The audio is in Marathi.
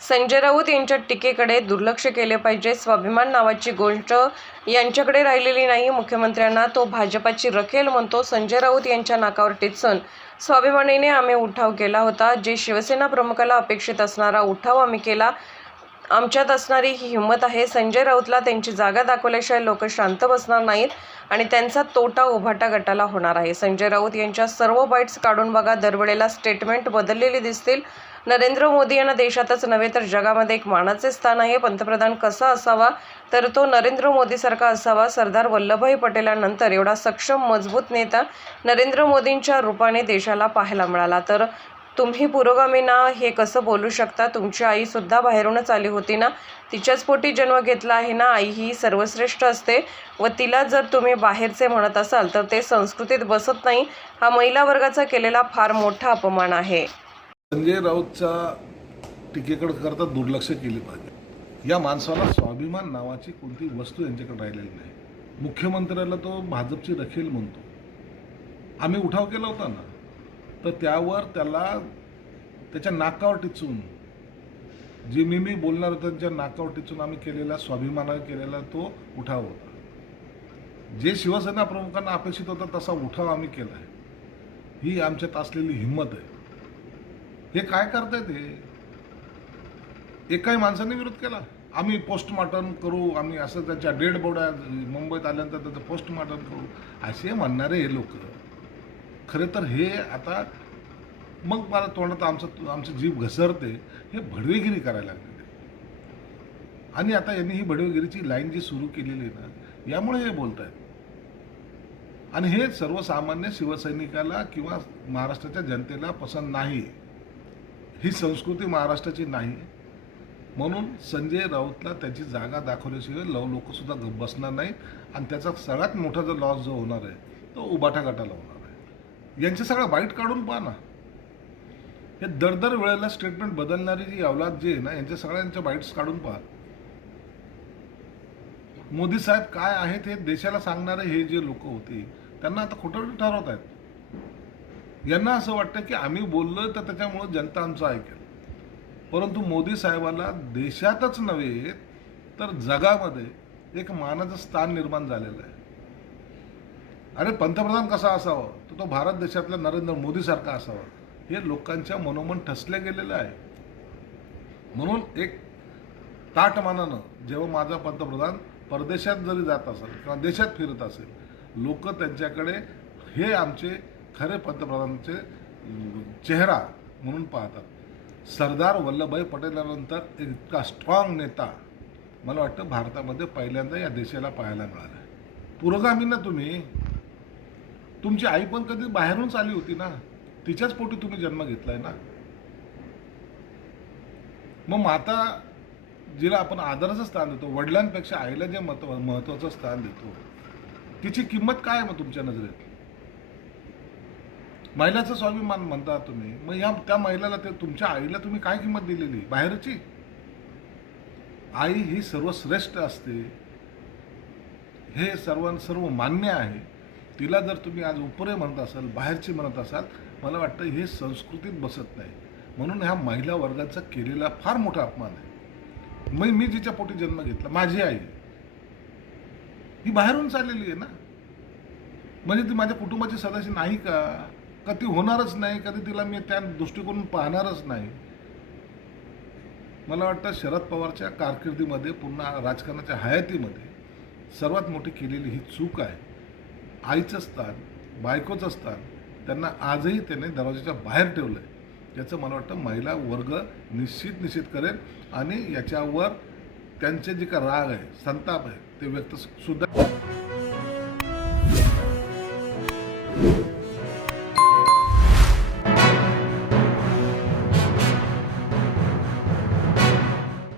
संजय राऊत यांच्या टीकेकडे दुर्लक्ष केले पाहिजे. स्वाभिमान नावाची गोष्ट यांच्याकडे राहिलेली नाही. मुख्यमंत्र्यांना तो भाजपाची रखेल म्हणतो. संजय राऊत यांच्या नाकावर टिच्चून स्वाभिमानीने आम्ही उठाव केला होता. जे शिवसेना प्रमुखाला अपेक्षित असणारा उठाव आम्ही केला. आमच्यात असणारी ही हिंमत आहे. संजय राऊतला त्यांची जागा दाखवल्याशिवाय लोक शांत बसणार नाहीत आणि त्यांचा तोटा उभाटा गटाला होणार आहे. संजय राऊत यांच्या सर्व बाईट्स काढून बघा. दरवेळेला स्टेटमेंट बदललेली दिसतील. नरेंद्र मोदी यांना देशातच नव्हे तर जगामध्ये एक मानाचे स्थान आहे. पंतप्रधान कसा असावा तर तो नरेंद्र मोदीसारखा असावा. सरदार वल्लभभाई पटेलांनंतर एवढा सक्षम मजबूत नेता नरेंद्र मोदींच्या रूपाने देशाला पाहायला मिळाला. तर तुम्ही पुरोगामी ना हे कसं बोलू शकता? तुमची आई सुद्धा बाहेरूनच आली होती ना, तिच्याच पोटी जन्म घेतला आहे ना. आई ही सर्वश्रेष्ठ असते व तिला जर तुम्ही बाहेरचे म्हणत असाल तर ते संस्कृतीत बसत नाही. हा महिला वर्गाचा केलेला फार मोठा अपमान आहे. संजय राऊतच्या टीकेकडे करता दुर्लक्ष केले पाहिजे. या माणसाला स्वाभिमान नावाची कोणती वस्तू यांच्याकडे राहिलेली नाही. मुख्यमंत्र्याला तो भाजपची रखेल म्हणतो. आम्ही उठाव केला होता ना, तर त्यावर त्याला त्याच्या नाकावर टिचून जे मी बोलणार होतं त्यांच्या नाकावर टिचून आम्ही केलेला स्वाभिमानाने केलेला तो उठाव होता. जे शिवसेना प्रमुखांना अपेक्षित होता तसा उठाव आम्ही केला आहे. ही आमच्यात असलेली हिंमत आहे. हे काय करतायत? हे एकाही माणसाने विरोध केला. आम्ही पोस्टमार्टम करू, आम्ही असं त्यांच्या डेड बॉड्या मुंबईत आल्यानंतर त्याचं पोस्टमार्टम करू असे म्हणणारे हे लोक. खरे तर हे आता मग मला तोंडात आमचं जीभ घसरते. हे भडवेगिरी करायला लागले आणि आता यांनी ही भडवेगिरीची लाईन जी सुरू केलेली आहे ना, यामुळे हे बोलत आहेत. आणि हे सर्वसामान्य शिवसैनिकाला किंवा महाराष्ट्राच्या जनतेला पसंत नाही. ही संस्कृती महाराष्ट्राची नाही. म्हणून संजय राऊतला त्याची जागा दाखवल्याशिवाय लोकसुद्धा गप्प बसणार नाही. आणि त्याचा सगळ्यात मोठा जो लॉस जो होणार आहे तो उबाटा गटाला होणार आहे. यांचे सगळं बाईट काढून पहा ना. हे दर वेळेला स्टेटमेंट बदलणारी जी अवलाद जी आहे ना, यांच्या सगळ्यांच्या बाईट्स काढून पहा. मोदी साहेब काय आहेत हे देशाला सांगणारे हे जे लोक होते त्यांना आता खोटं ठरवत आहेत. यांना असं वाटतं की आम्ही बोललो तर त्याच्यामुळं जनता आमचं ऐकेल. परंतु मोदी साहेबांना देशातच नव्हे तर जगामध्ये एक मानाचं स्थान निर्माण झालेलं आहे. अरे पंतप्रधान कसा असावा तर तो भारत देशातला नरेंद्र मोदीसारखा असावा हे लोकांच्या मनोमन ठसले गेलेलं आहे. म्हणून एक ताटमानानं जेव्हा माझा पंतप्रधान परदेशात जरी जात असेल किंवा देशात फिरत असेल लोक त्यांच्याकडे हे आमचे खरे पंतप्रधानांचे चेहरा म्हणून पाहतात. सरदार वल्लभभाई पटेलांनंतर इतका स्ट्रॉंग नेता मला वाटतं भारतामध्ये पहिल्यांदा या देशाला पाहायला मिळाला आहे. पुरोगामी ना तुम्ही. तुमची आई पण कधी बाहेरूनच आली होती ना, तिच्याच पोटी तुम्ही जन्म घेतलाय ना. मग माता जिला आपण आदराचं स्थान देतो, वडिलांपेक्षा आईला जे महत्वाचं स्थान देतो, तिची किंमत काय मग तुमच्या नजरेत? महिलाचं स्वाभिमान म्हणता तुम्ही. मग त्या महिलाला तुमच्या आईला तुम्ही काय किंमत दिलेली? बाहेरची. आई ही सर्वश्रेष्ठ असते हे सर्व मान्य आहे. तिला जर तुम्ही आज उपरे म्हणत असाल, बाहेरची म्हणत असाल, मला वाटतं हे संस्कृतीत बसत नाही. म्हणून ह्या महिला वर्गाचा केलेला फार मोठा अपमान आहे. मी जिच्या पोटी जन्म घेतला, माझी आई ही बाहेरून चाललेली आहे ना. म्हणजे ती माझ्या कुटुंबाची सदस्य नाही का? ती होणारच नाही. कधी तिला मी त्या दृष्टिकोनातून पाहणारच नाही. मला वाटतं शरद पवारच्या कारकिर्दीमध्ये पुन्हा राजकारणाच्या हयातीमध्ये सर्वात मोठी केलेली ही चूक आहे. आईचं स्थान, बायकोचं स्थान त्यांना आजही त्याने दरवाजाच्या बाहेर ठेवलं आहे. याचं मला वाटतं महिला वर्ग निश्चित करेल आणि याच्यावर त्यांचे जे का राग आहे, संताप आहे ते व्यक्त सुद्धा